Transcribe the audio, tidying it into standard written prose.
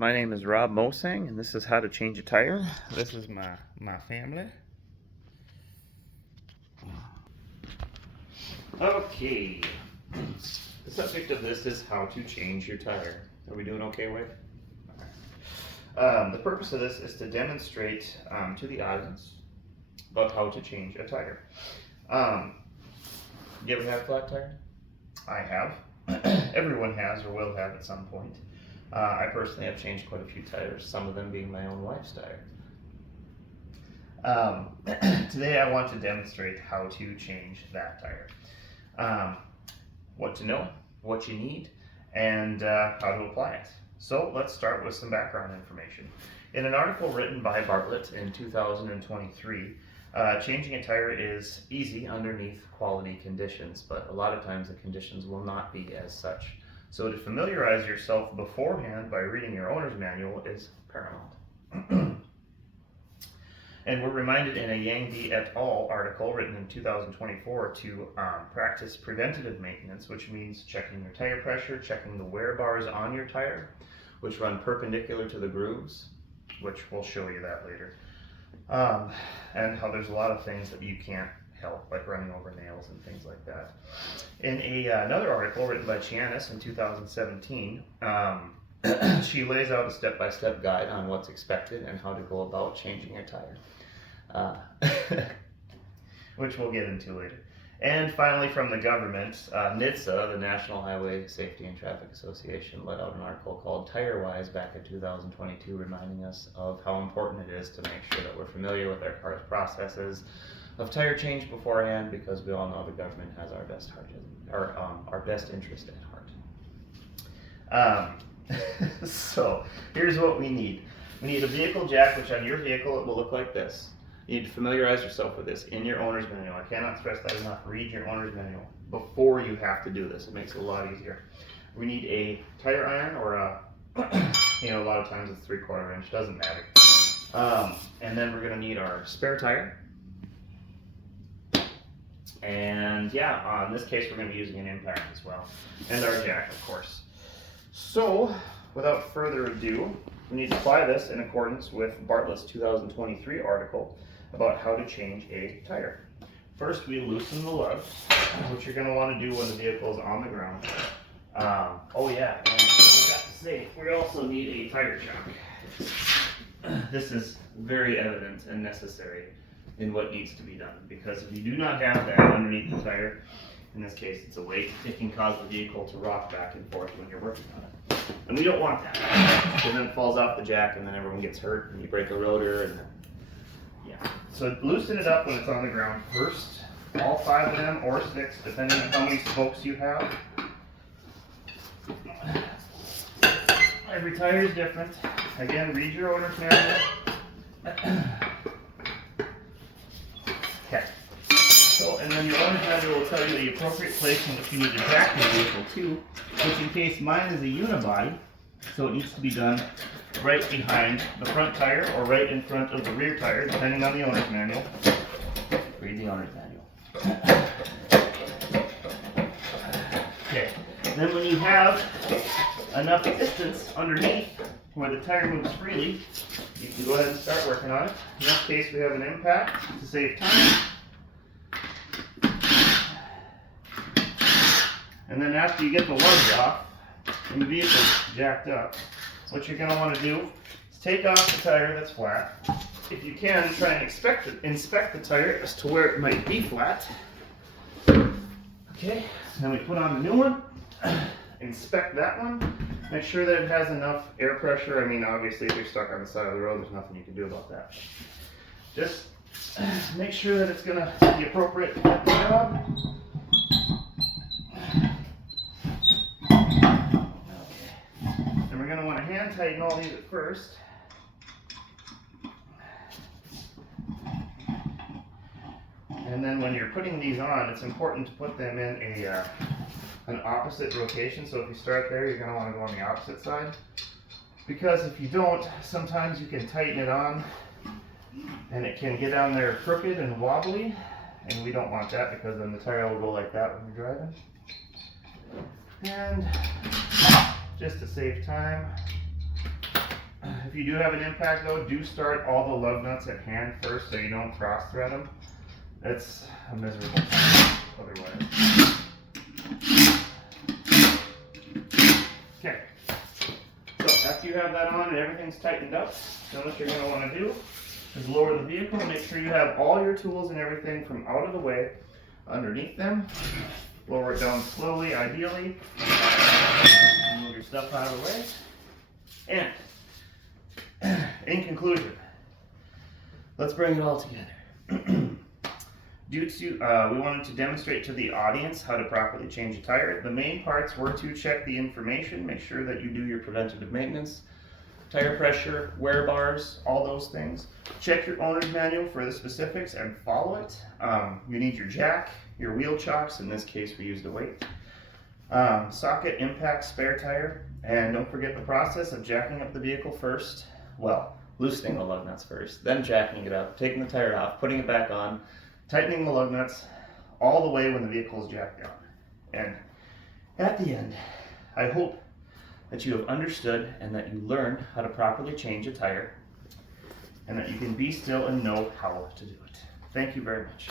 My name is Rob Mosang, and this is how to change a tire. This is my family. Okay. The subject of this is how to change your tire. Are we doing okay, Wade? The purpose of this is to demonstrate to the audience about how to change a tire. You ever had a flat tire? I have. Everyone has or will have at some point. I personally have changed quite a few tires, some of them being my own wife's tire. Today I want to demonstrate how to change that tire. What to know, what you need, and how to apply it. So let's start with some background information. In an article written by Bartlett in 2023, changing a tire is easy underneath quality conditions, but a lot of times the conditions will not be as such. So to familiarize yourself beforehand by reading your owner's manual is paramount. And we're reminded in a Yang et al. Article written in 2024 to practice preventative maintenance, which means checking your tire pressure, checking the wear bars on your tire, which run perpendicular to the grooves, which we'll show you that later. And how there's a lot of things that you can't help, like running over nails and things like that. In another article written by Chianis in 2017, she lays out a step-by-step guide on what's expected and how to go about changing a tire, which we'll get into later. And finally, from the government, NHTSA, the National Highway Safety and Traffic Association, let out an article called Tire Wise back in 2022, reminding us of how important it is to make sure that we're familiar with our car's processes of tire change beforehand, because we all know the government has our best our best interest at heart. So here's what we need. We need a vehicle jack, which on your vehicle it will look like this. You need to familiarize yourself with this in your owner's manual. I cannot stress that enough. Read your owner's manual before you have to do this. It makes it a lot easier. We need a tire iron or a, a lot of times it's 3/4 inch, doesn't matter. And then we're gonna need our spare tire. And yeah, in this case we're gonna be using an impact as well. And our jack, of course. So, without further ado, we need to apply this in accordance with Bartlett's 2023 article about how to change a tire. First, we loosen the lugs, which you're going to want to do when the vehicle is on the ground. Oh yeah, and I forgot to say, we also need a tire shock. This is very evident and necessary in what needs to be done, because if you do not have that underneath the tire, in this case it's a weight, it can cause the vehicle to rock back and forth when you're working on it. And we don't want that, because then it falls off the jack and then everyone gets hurt and you break a rotor and yeah. So loosen it up when it's on the ground first, all 5 of them or 6, depending on how many spokes you have. Every tire is different. Again, read your owner's manual. Okay. So, and then your owner's manual will tell you the appropriate place in which you need to jack the vehicle too, which in case mine is a unibody, so it needs to be done right behind the front tire or right in front of the rear tire, depending on the owner's manual. Read the owner's manual. Okay. Then when you have enough distance underneath where the tire moves freely, you can go ahead and start working on it. In this case, we have an impact to save time. And then after you get the lugs off and the vehicle's jacked up, what you're going to want to do is take off the tire that's flat. If you can, try and inspect the tire as to where it might be flat. Okay, then we put on the new one, inspect that one, make sure that it has enough air pressure. I mean, obviously if you're stuck on the side of the road, there's nothing you can do about that. Just make sure that it's going to be appropriate to get the job. We're going to want to hand tighten all these at first. And then when you're putting these on, it's important to put them in an opposite rotation. So if you start there, you're going to want to go on the opposite side. Because if you don't, sometimes you can tighten it on and it can get down there crooked and wobbly. And we don't want that, because then the tire will go like that when you're driving. And just to save time, if you do have an impact though, do start all the lug nuts at hand first so you don't cross thread them. It's a miserable time otherwise. Okay, so after you have that on and everything's tightened up, then what you're going to want to do is lower the vehicle. Make sure you have all your tools and everything from out of the way underneath them. Lower it down slowly, ideally. Move your stuff out of the way. And in conclusion, let's bring it all together. We wanted to demonstrate to the audience how to properly change a tire. The main parts were to check the information, make sure that you do your preventative maintenance, tire pressure, wear bars, all those things. Check your owner's manual for the specifics and follow it. You need your jack, your wheel chocks, in this case we used a weight, socket, impact, spare tire, and don't forget the process of jacking up the vehicle first. Well, loosening the lug nuts first, then jacking it up, taking the tire off, putting it back on, tightening the lug nuts all the way when the vehicle is jacked down. And at the end, I hope that you have understood and that you learned how to properly change a tire and that you can be still and know how to do it. Thank you very much.